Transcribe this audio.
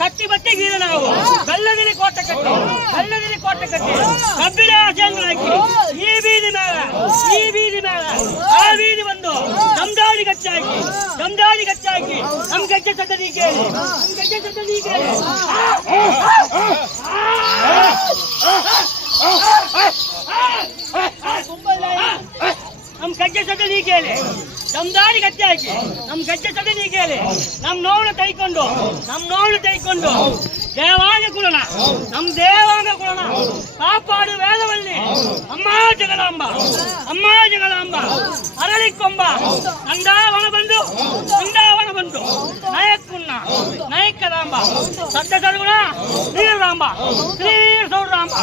கட்டி பட்டி வீரனாகும் வெள்ளகிரி கோட்டை கட்டி கபிலாசங்களாக்கி ಈ ಬೀದಿ ಮೇಲೆ ಆ ಬೀದಿ ಬಂದು ನಮ್ದಾಡಿ ಗಚ್ಚಾಕಿ ನಮ್ ಗಜ್ಜೆ ಸದ್ದಿ ಕೇಳಿ ನಮ್ ಗಜ್ಜೆ ಸದ್ದಿ ಕೇಳಿ ನಮ್ದಾಡಿ ಗಚ್ಚಾಕಿ ನಮ್ ಗಜ್ಜೆ ಸದ್ದಿ ಕೇಳಿ ನಮ್ ನೋವು ತೈಕೊಂಡು ದೇವಾಂಗ ಕುಲನ ನಮ್ ದೇವಾಂಗ ಕುಲನ ಕಾಪಾಡು ವೇದವಲ್ಲಿ ಅಮ್ಮ ಜಗಳಾಂಬ ಅರಳಿಕೊಂಬ ನಂದಾವನ ಬಂದು ನಾಯಕರಾಂಬ ಸತ್ಯ ಸದ್ಗುಣ ಶ್ರೀರಾಂಬ ಶ್ರೀ ಸೌರಾಂಬ